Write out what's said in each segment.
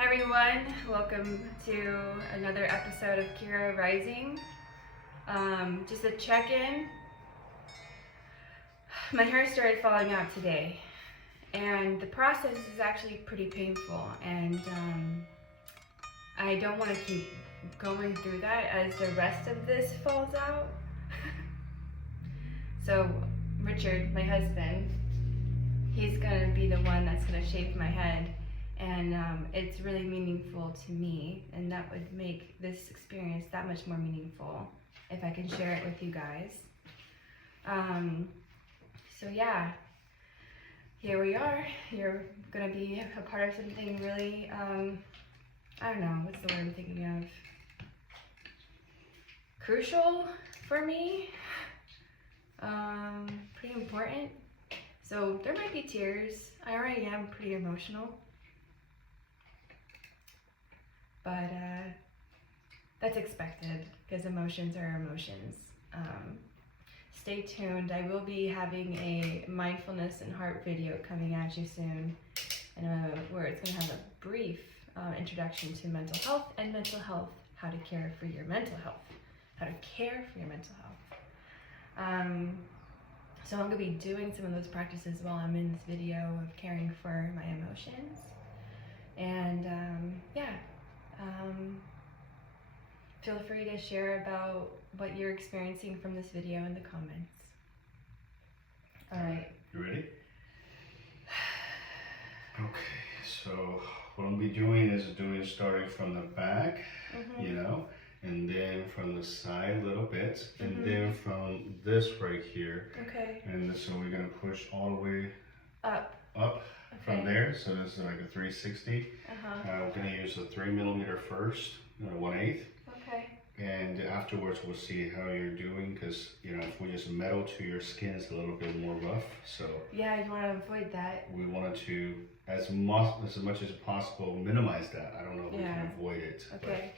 Hi everyone, welcome to another episode of Kira Rising. Just a check-in. My hair started falling out today, and the process is actually pretty painful, and I don't want to keep going through that as the rest of this falls out. So Richard, my husband, he's gonna be the one that's gonna shave my head. And it's really meaningful to me, and that would make this experience that much more meaningful if I can share it with you guys. So yeah, here we are. You're gonna be a part of something really, I don't know, what's the word I'm thinking of? Crucial for me, pretty important. So there might be tears. I already am pretty emotional. But that's expected because emotions are emotions. Stay tuned. I will be having a mindfulness and heart video coming at you soon, and where it's going to have a brief introduction to mental health and mental health, how to care for your mental health, how to care for your mental health. So I'm going to be doing some of those practices while I'm in this video of caring for my emotions. And yeah. Feel free to share about what you're experiencing from this video in the comments. All right. You ready? Okay, so what I'll be doing is starting from the back, and then from the side a little bit, and then from this right here. Okay. And so we're gonna push all the way up. From there. So this is like a 360. We're gonna use a 3mm first, 1/8. Okay. And afterwards we'll see how you're doing, because if we just metal to your skin, it's a little bit more rough. So yeah, you want to avoid that. We wanted to, as much as possible, minimize that. I don't know if we can avoid it. Okay.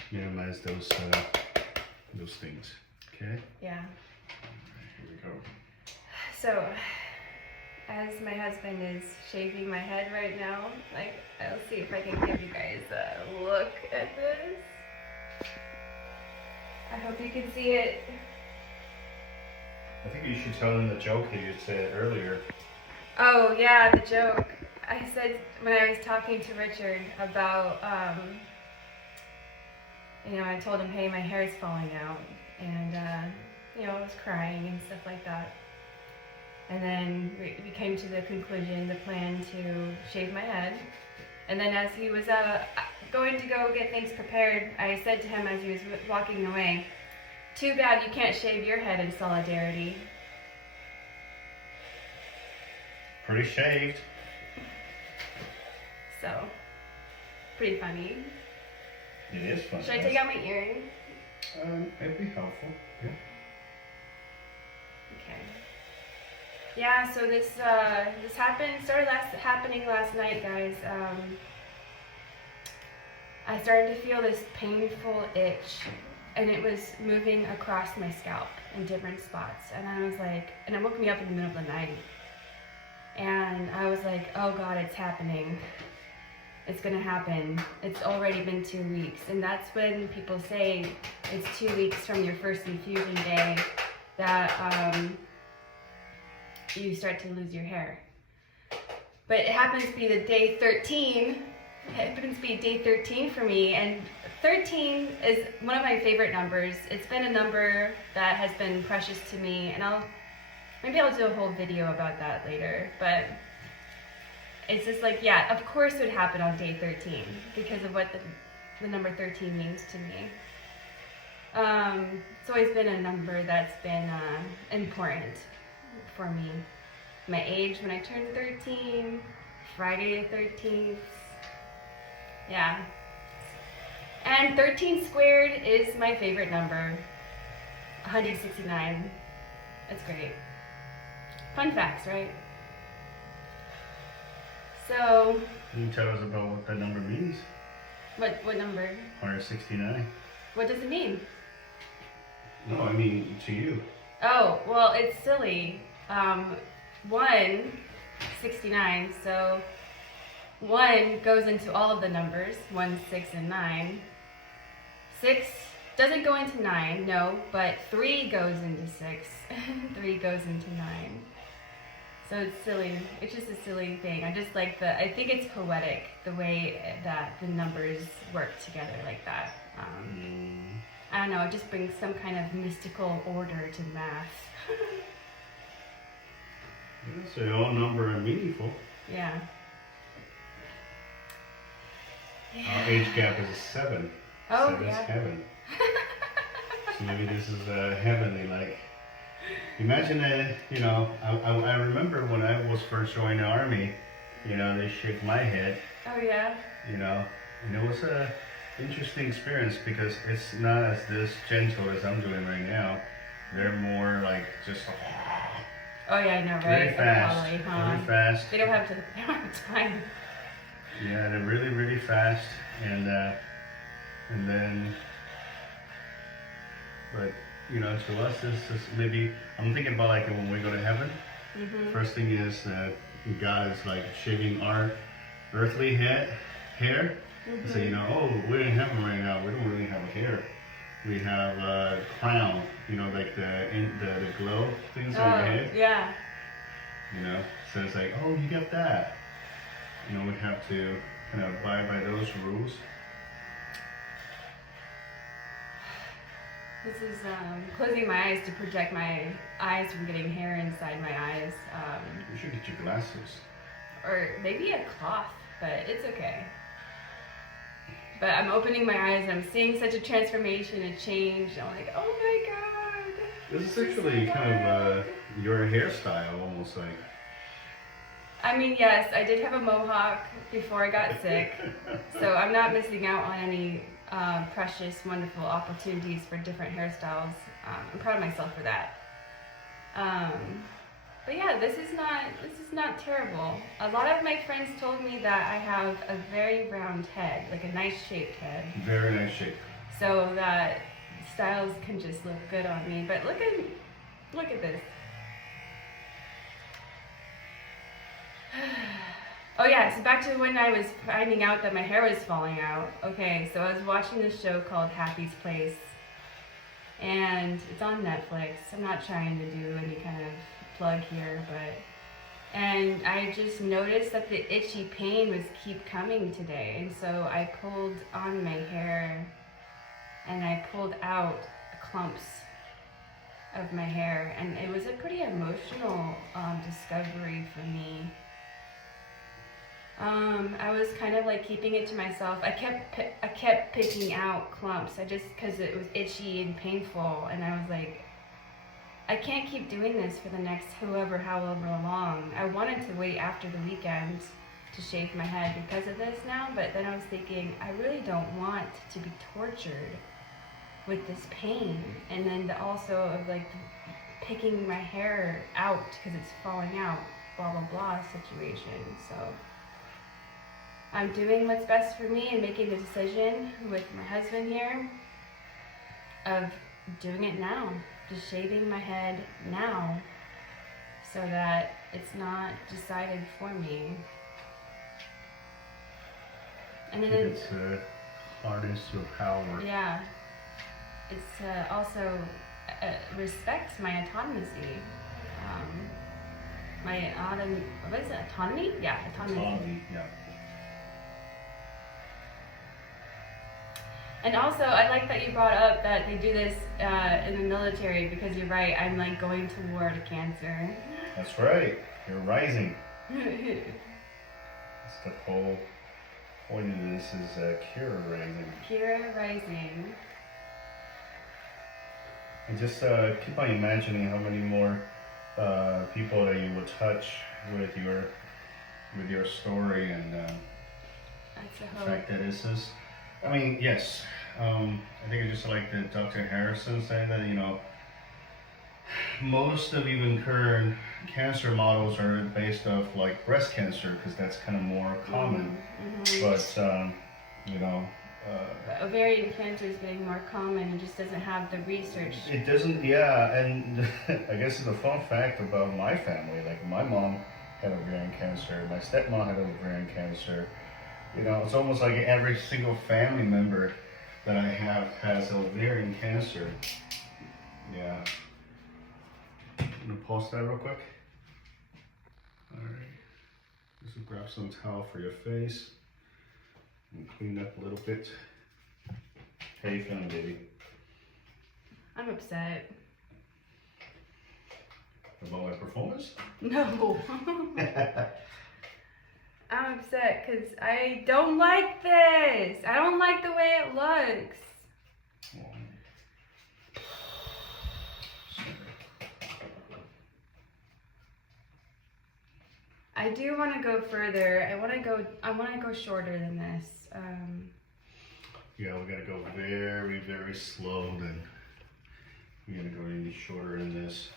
But minimize those things. Okay. Yeah. Here we go. So, as my husband is shaving my head right now, I'll see if I can give you guys a look at this. I hope you can see it. I think you should tell them the joke that you said earlier. Oh yeah, the joke. I said when I was talking to Richard about, I told him, hey, my hair is falling out, and I was crying and stuff like that. And then we came to the conclusion, the plan to shave my head. And then as he was going to go get things prepared, I said to him as he was walking away, too bad you can't shave your head in solidarity. Pretty shaved. So, pretty funny. It is funny. Should I take out my earring? It'd be helpful. Yeah. Okay. Yeah, so this started happening last night, guys. I started to feel this painful itch, and it was moving across my scalp in different spots. And I was like, and it woke me up in the middle of the night. And I was like, oh God, it's happening. It's gonna happen. It's already been 2 weeks. And that's when people say it's 2 weeks from your first infusion day that you start to lose your hair. But it happens to be the day 13. It happens to be day 13 for me, and 13 is one of my favorite numbers. It's been a number that has been precious to me, and maybe I'll do a whole video about that later. But it's just like, yeah, of course it would happen on day 13 because of what the number 13 means to me. It's always been a number that's been important for me. My age when I turned 13, Friday the 13th, yeah. And 13 squared is my favorite number, 169. That's great. Fun facts, right? So. Can you tell us about what that number means? What number? 169. What does it mean? No, I mean to you. Oh, well, it's silly. 169, so 1 goes into all of the numbers, 1, 6, and 9. 6 doesn't go into 9, no, but 3 goes into 6. 3 goes into 9. So it's silly. It's just a silly thing. I just like I think it's poetic, the way that the numbers work together like that. I don't know, it just brings some kind of mystical order to math. It's a all number and meaningful. Yeah. Our age gap is 7. Oh, 7 yeah. is heaven. So maybe this is heavenly. Like, imagine that, you know, I remember when I was first joining the army, you know, they shake my head. Oh, yeah. You know, and it was a interesting experience because it's not as this gentle as I'm doing right now. They're more like just Oh yeah, I know, right? really fast, Probably, huh? really fast. They don't have time. Yeah, they're really, really fast, and then, but you know, to us, this is maybe I'm thinking about like when we go to heaven. Mm-hmm. First thing is that God is like shaving our earthly hair. Mm-hmm. So you know, oh, we're in heaven right now. We don't really have hair. We have a crown. You know, like the glow things on your head. Yeah. You know, so it's like, oh, you get that. You know, we have to kind of abide by those rules. This is closing my eyes to protect my eyes from getting hair inside my eyes. You should get your glasses. Or maybe a cloth, but it's okay. But I'm opening my eyes and I'm seeing such a transformation, a change. I'm like, oh my god. This is actually kind of your hairstyle, almost like. I mean, yes, I did have a mohawk before I got sick, so I'm not missing out on any precious, wonderful opportunities for different hairstyles. I'm proud of myself for that. But yeah, this is not terrible. A lot of my friends told me that I have a very round head, like a nice shaped head. Very nice shape. So that styles can just look good on me. But look at this. Oh yeah, so back to when I was finding out that my hair was falling out. Okay, so I was watching this show called Happy's Place, and it's on Netflix. I'm not trying to do any kind of plug here, and I just noticed that the itchy pain was keep coming today, and so I pulled on my hair, and I pulled out clumps of my hair, and it was a pretty emotional discovery for me. I was kind of like keeping it to myself. I kept picking out clumps. Because it was itchy and painful, and I was like, I can't keep doing this for the next however long. I wanted to wait after the weekend to shave my head because of this now, but then I was thinking, I really don't want to be tortured with this pain, and then also of like picking my hair out because it's falling out, blah blah blah situation. So I'm doing what's best for me and making a decision with my husband here of doing it now, just shaving my head now so that it's not decided for me. And then it's harness your power. Yeah, it's also respects my autonomy. What is it? Autonomy? Yeah, autonomy. Yeah. And also, I like that you brought up that they do this in the military, because you're right, I'm like going toward cancer. That's right. You're rising. That's the whole point of this is Kira rising. Kira rising. And just keep on imagining how many more people that you will touch with your story, and the fact that this is. I mean, yes. I think it's just like the Dr. Harrison said that, you know, most of even current cancer models are based off like breast cancer, because that's kind of more common. Mm-hmm. But you know, ovarian cancer is getting more common and just doesn't have the research. It doesn't. Yeah, and I guess the fun fact about my family, like my mom had ovarian cancer. My stepmom had ovarian cancer. You know, it's almost like every single family member that I have has ovarian cancer. Yeah. I'm gonna pause that real quick. Alright. Just grab some towel for your face and clean up a little bit. How you feeling, baby? I'm upset. About my performance? No. I'm upset because I don't like this. I don't like the way it looks. I do want to go further. I want to go shorter than this. Yeah, we gotta go very, very slow then. We're gonna go any shorter than this.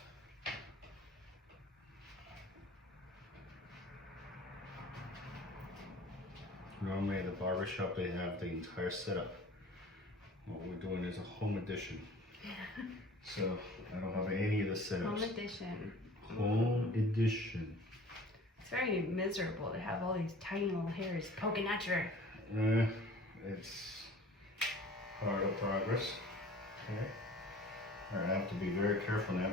Normally at the barbershop they have the entire setup. What we're doing is a home edition. So I don't have any of the setups. Home edition. Home edition. It's very miserable to have all these tiny little hairs poking at your... It's part of progress. Okay. Alright, I have to be very careful now.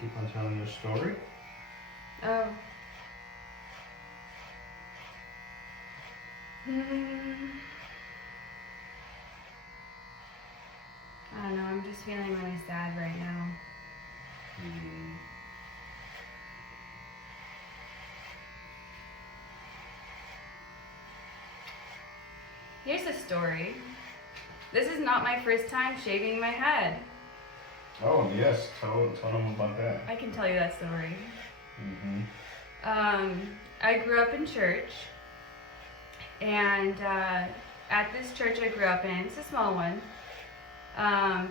Keep on telling your story. Oh. I don't know, I'm just feeling really sad right now. Here's a story. This is not my first time shaving my head. Oh yes, tell them about that. I can tell you that story. Mm-hmm. I grew up in church, and at this church I grew up in, it's a small one,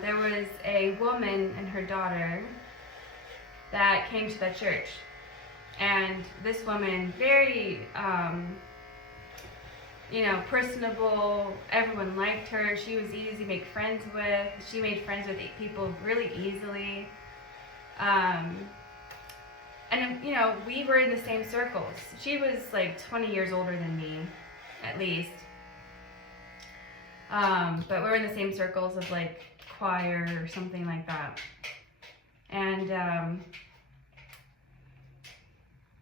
there was a woman and her daughter that came to that church. And this woman, very, personable, everyone liked her, she was easy to make friends with, she made friends with people really easily. And, we were in the same circles. She was like 20 years older than me, at least. But we were in the same circles of like choir or something like that. And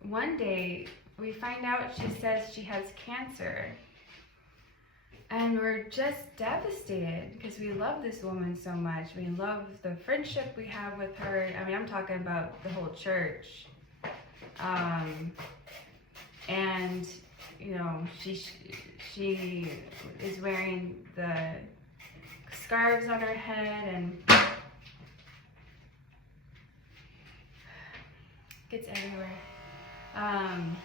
one day we find out she says she has cancer. And we're just devastated because we love this woman so much. We love the friendship we have with her. I mean, I'm talking about the whole church. And she is wearing the scarves on her head and gets everywhere. And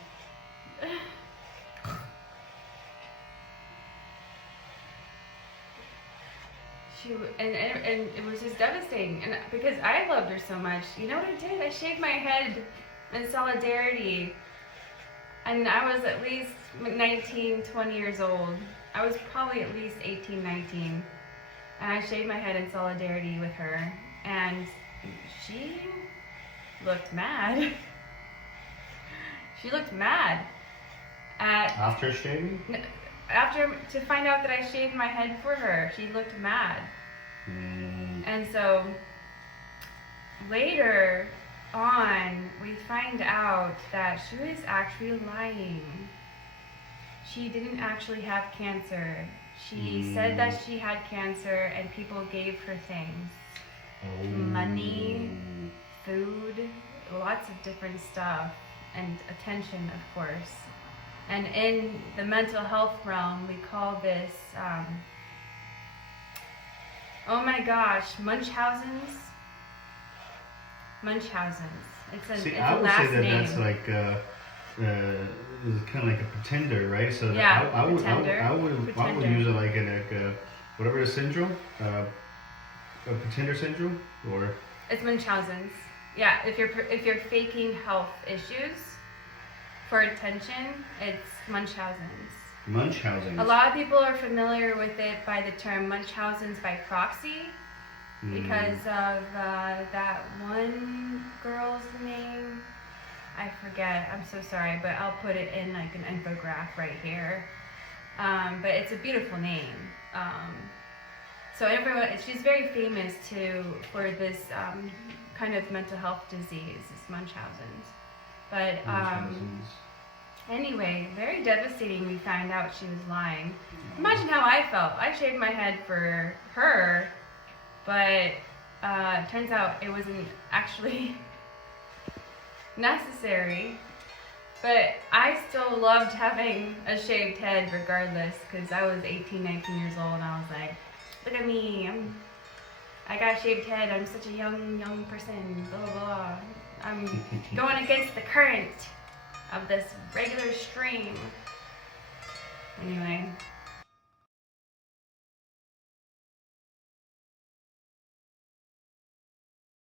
it was just devastating, and because I loved her so much, you know what I did? I shaved my head in solidarity, and I was at least 19, 20 years old. I was probably at least 18, 19, and I shaved my head in solidarity with her, and she looked mad. She looked mad After shaving? To find out that I shaved my head for her, she looked mad. And so later on, we find out that she was actually lying. She didn't actually have cancer. She said that she had cancer and people gave her things. Money, food, lots of different stuff, and attention, of course. And in the mental health realm, we call this, Munchausen's. Munchausen's. It's I a would last say that name. that's like it's kind of like a pretender, right? So Yeah, I would pretender. use it like a whatever the syndrome, a pretender syndrome, or It's Munchausen's. Yeah, if you're faking health issues for attention, it's Munchausen's. Munchausen. A lot of people are familiar with it by the term Munchausen's by proxy because of that one girl's name. I forget. I'm so sorry, but I'll put it in like an infograph right here. But it's a beautiful name. So everyone, she's very famous for this kind of mental health disease, this Munchausen's. But anyway, very devastating. We found out she was lying. Imagine how I felt. I shaved my head for her, but turns out it wasn't actually necessary. But I still loved having a shaved head regardless, because I was 18, 19 years old, and I was like, look at me, I got a shaved head, I'm such a young person, blah, blah, blah. I'm going against the current of this regular stream. Anyway.